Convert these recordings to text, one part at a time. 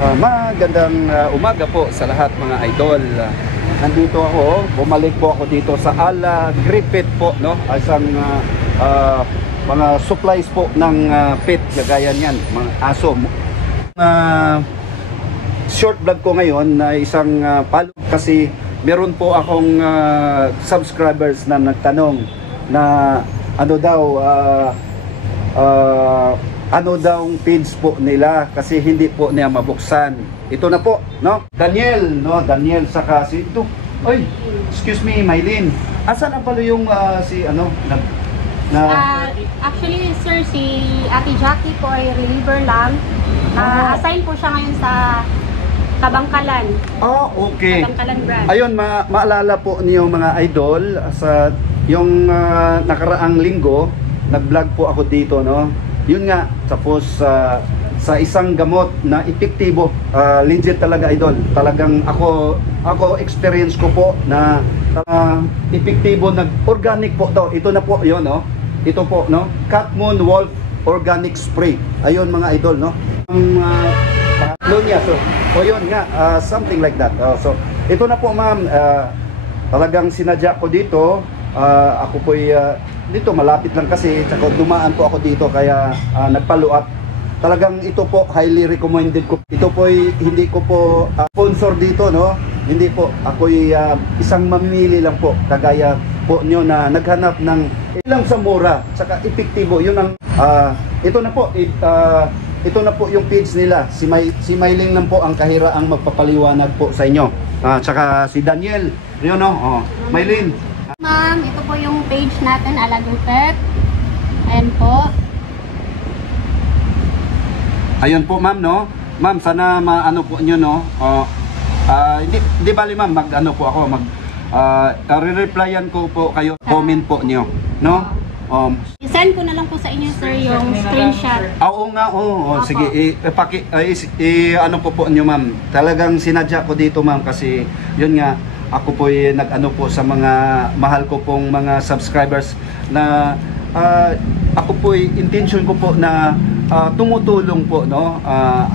Magandang umaga po sa lahat mga idol. Nandito ako, bumalik po ako dito sa Alagripit po, no? Isang mga supplies po ng pet, kagaya niyan, mga aso. Short vlog ko ngayon na isang follow kasi meron po akong subscribers na nagtanong na ano daw ang page po nila kasi hindi po niya mabuksan. Ito na po, no? Daniel, no? Daniel saka si ito. Oy, excuse me, Maylin. Asan na pala yung actually, sir, si Ate Jackie po ay reliever lang. Assign po siya ngayon sa Kabangkalan. Oh, okay. Kabangkalan branch. Ayun, maalala po niyo mga idol sa yung nakaraang linggo, nag-vlog po ako dito, no? Yun nga, tapos sa isang gamot na epektibo, legit talaga idol. Talagang ako experience ko po na epektibo, organic po to. Ito na po yun, no? Ito po, no? Cat Moon Wolf Organic Spray. Ayun mga idol, no? So, yun nga, something like that. So, ito na po ma'am, talagang sinadya ko dito. Ako po'y dito malapit lang kasi, tsaka dumaan po ako dito kaya nagfollow up. Talagang ito po highly recommended ko. Ito po'y hindi ko po sponsor dito, no? Hindi po, ako'y isang mamimili lang po kagaya po nyo na naghanap ng ilang sa mura tsaka epektibo. Yun ang ito na po ito na po yung page nila. Si Mayling lang po ang kahiraang magpapaliwanag po sa inyo. Tsaka si Daniel, yun, no? Mayling. Ma'am, ito po yung page natin, Alagripit. Ayan po. Ayun po, ma'am, no? Ma'am, sana maano po nyo, no? Hindi bali, ma'am, mag-ano po ako, re-replyan ko po kayo, comment po nyo, no? I-send ko na lang po sa inyo, sir, yung screenshot. Oo nga, oo. Sige, ano po nyo, ma'am. Talagang sinadya ko dito, ma'am, kasi yun nga, ako po nag-ano po sa mga mahal ko pong mga subscribers na ako po intention ko po na tumutulong po, no?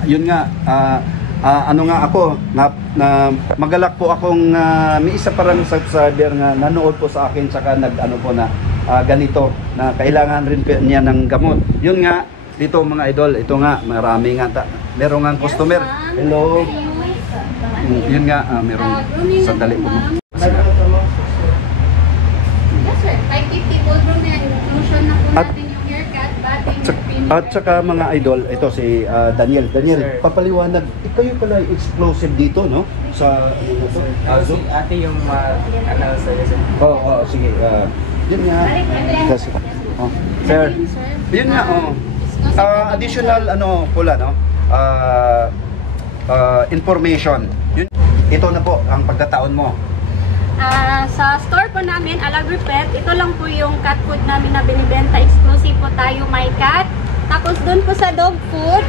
Yun nga, ano nga ako na magalak po akong may isa parang subscriber nga nanood po sa akin saka nag-ano po na ganito na kailangan rin niya ng gamot. Yun nga dito mga idol, ito nga marami nga meron nga customer. Hello. Yun nga, meron sandali po. Yes, sir. 550 cold room yan. Inclusion na po natin yung haircut, bathing, at saka mga idol, ito si Daniel. Daniel, sir, papaliwanag. Kayo pala explosive dito, no? Sa si ate yung sa'yo, sir. Oo, sige. Yun nga. Kasi, sir, yun nga, additional, pula, no? Information. Yun, ito na po ang pagkataon mo. Sa store po namin, Alagripit, ito lang po yung cat food namin na binibenta. Exclusive po tayo, My Cat. Tapos doon po sa dog food,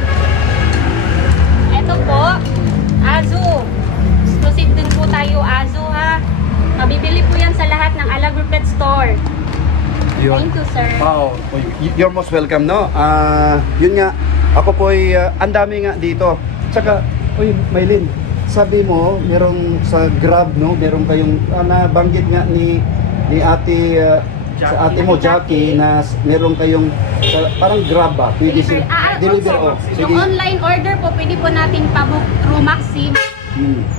ito po, Azu. Exclusive din po tayo, Azu, ha. Mabibili po yan sa lahat ng Alagripit store. Thank you, sir. Oh, you're most welcome, no? Yun nga, ako po'y ang dami nga dito. Tsaka, uy, Maylin, sabi mo, merong sa Grab, no? Meron kayong, nabanggit nga ni ate, sa ate mo, Jackie, na meron kayong, parang Grab ba? Pwede deliver, sige. Yung online order po, pwede po natin pa-book through Maxim.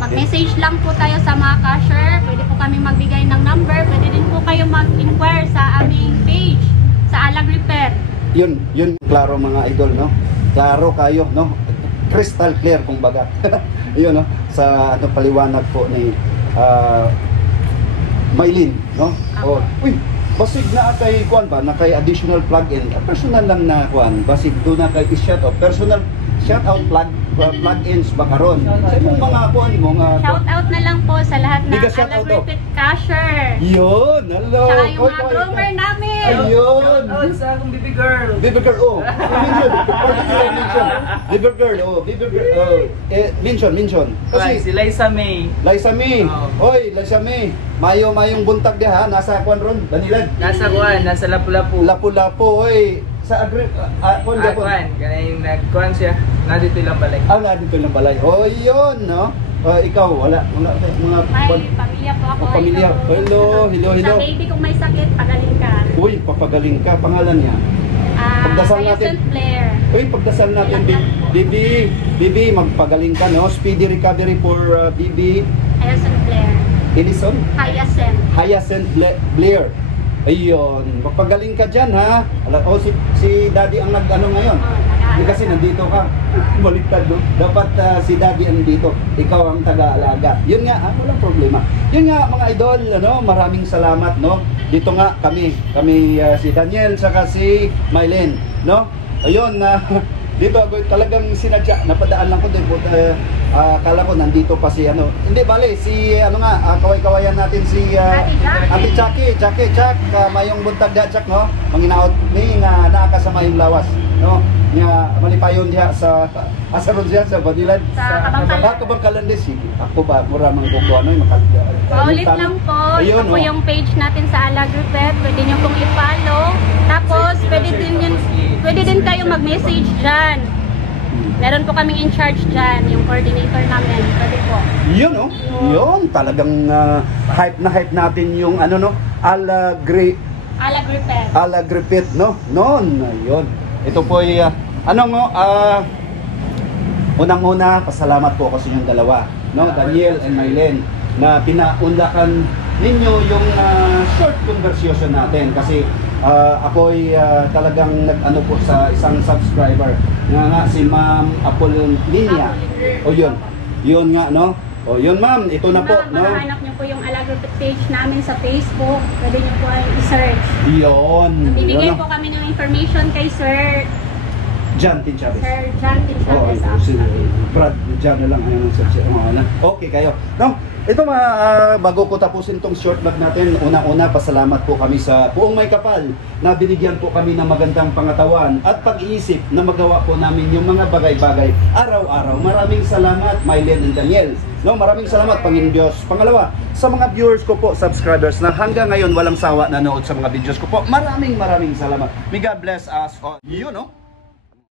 Mag-message lang po tayo sa mga cashier. Pwede po kami magbigay ng number. Pwede din po kayo mag-inquire sa aming page, sa Alagripit. Yun, klaro mga idol, no? Klaro kayo, no? Crystal clear kung baga. Yun, no? Sa paliwanag po ni Maylin, no? Uy, basig na kay kuan ba na kay additional plug-in. Personal lang na kuan, basig do na kay shout out personal shout out plug-ins ba karon. Sa imong mga kuan mo nga shout out na lang po sa lahat ng Alagripit cashier. Yun, hello. Tsaka yung mga groomer namin. Ayun. Shout out sa akong baby girl. Baby girl, mention. Baby girl, mention. Kasi si Liza May. Liza May. Oy, Liza May. Mayong buntag diha, nasa kuan ron, Danilag. Nasa kuan, nasa Lapu-Lapu. Lapu-Lapu, oy. Sa kuan kuan, kanay nagkuan siya. Nandito lang balay. Wala dito ng balay. Oh, yun, no? Ikaw, wala mga May pamilya po ako. pamilya. Hello. Sa baby kung may sakit, pagaling ka. Uy, papagaling ka. Pangalan niya? Pagdasal natin. St. Blair. Uy, pagdasal natin, Bibi, magpagaling ka, no? Speedy recovery for Bibi. St. Blair. Ellison? Hyacinth. Blair. Ayun, magpagaling ka dyan, ha? Si Daddy ang nag-ano ngayon. Hindi kasi nandito ka. Baliktad, no? Dapat si Daddy ang dito. Ikaw ang taga-alaga. Yun nga, walang problema. Yun nga, mga idol, ano, maraming salamat, no? Dito nga kami si Daniel saka si Mylene, no? Ayun, dito ako talagang sinadya, napadaan lang ko din. Akala ko nandito pa si ano. Hindi bale, si ano nga, kaway-kawayan natin si Ate Jackie, mayong buntag da Jack, no? Manginaot ni nga naa ka sa mayong lawas, no? Nga malipayon diha sa asaron diha sa Badilan Sa Kabangkalan des. Ako ba mura mang buko ano Paulit lang po, ito po yung page natin sa Alagrupet. Pwede nyo pong i-follow. Tapos, pwede din kayo mag-message dyan. Meron po kaming in charge dyan, yung coordinator namin. Pwede po. Yun, no? Yun, talagang hype natin yung ano, no? Alagrupet, no? Noon, yun. Ito po ay, unang-una, pasalamat po ako sa inyong dalawa, no? Daniel and Mylene, na pinaunlakan ninyo yung short conversation natin kasi ako'y talagang nag-ano po sa isang subscriber nga si Ma'am Apollinia. O yun nga, no? O yun ma'am, ito na po, no? Makahanap nyo po yung Alagrupet page namin sa Facebook. Pwede nyo po ay i-search. Yun. Bibigay po kami ng information kay Sir John T. Chavez. Sir John T. Chavez. Brad, John na lang. Ayun ang search. Okay kayo. No? Ito bago ko tapusin tong short vlog natin, una-una pasalamat po kami sa Puong May Kapal na binigyan po kami ng magandang pangatawan at pag-iisip na magawa po namin yung mga bagay-bagay araw-araw. Maraming salamat, Mylene and Daniel. No, maraming salamat, Panginoon Diyos. Pangalawa, sa mga viewers ko po, subscribers na hanggang ngayon walang sawa nanood sa mga videos ko po, maraming salamat. May God bless us all. You know?